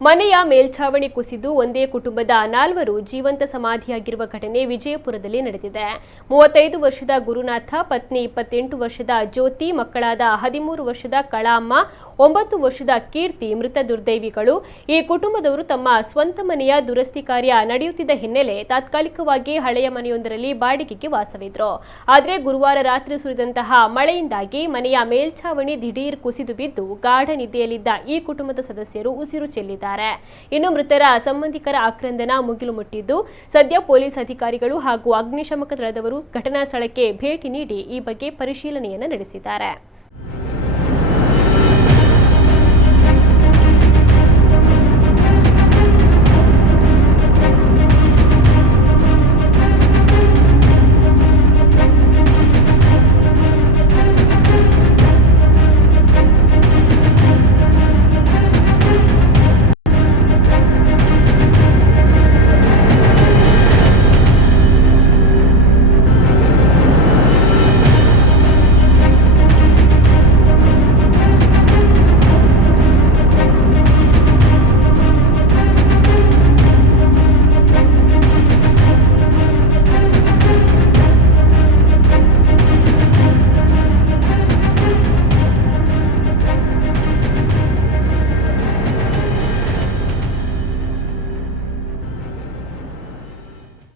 ಮನೆಯ ಮೇಲ್ಛಾವಣಿ ಕುಸಿದು ಒಂದೇ ಕುಟುಂಬದ 4 ಜೀವಂತ ಸಮಾಧಿಯಾಗಿರುವ ಘಟನೆ ವಿಜಯಪುರದಲ್ಲಿ ನಡೆದಿದೆ. 35 ವರ್ಷದ ಗುರುನಾಥ, ಪತ್ನಿ 28 ವರ್ಷದ ಜ್ಯೋತಿ, ಮಕ್ಕಳಾದ 13 ವರ್ಷದ ಕಳಾಮ್ಮ, 9 ವರ್ಷದ ಕೀರ್ತಿ ಮೃತ ದುರ್ದೈವಿಗಳು. ಈ ಕುಟುಂಬದವರು ತಮ್ಮ ಸ್ವಂತ ಮನೆಯ ದುರಸ್ತಿ ಕಾರ್ಯ ನಡೆಯುತ್ತಿದ್ದ ಹಿನ್ನೆಲೆ ತಾತ್ಕಾಲಿಕವಾಗಿ ಹಳೆಯ ಮನೆಯೊಂದರಲ್ಲಿ ಬಾಡಿಗೆಗೆ ವಾಸವಿದ್ರು. ಆದರೆ ಗುರುವಾರ ರಾತ್ರಿ ಸುರಿದಂತಹ ಮಳೆಯಿಂದಾಗಿ ಮನೆಯ ಮೇಲ್ಛಾವಣಿ ದಿಢೀರ್ ಕುಸಿದು ಬಿದ್ದು ಗಾಢ ನಿದ್ದೆಯಲ್ಲಿದ್ದ ಈ ಕುಟುಂಬದ ಸದಸ್ಯರು ಉಸಿರು ಚೆಲ್ಲಿದ್ದಾರೆ. ಇನ್ನು ಮೃತರ ಸಂಬಂಧಿಕರ ಆಕ್ರಂದನ ಮುಗಿಲು ಮುಟ್ಟಿದ್ದು, ಸದ್ಯ ಪೊಲೀಸ್ ಅಧಿಕಾರಿಗಳು ಹಾಗೂ ಅಗ್ನಿಶಾಮಕ ದಳದವರು ಘಟನಾ ಸ್ಥಳಕ್ಕೆ ಭೇಟಿ ನೀಡಿ ಈ ಬಗ್ಗೆ ಪರಿಶೀಲನೆಯನ್ನು ನಡೆಸಿದ್ದಾರೆ.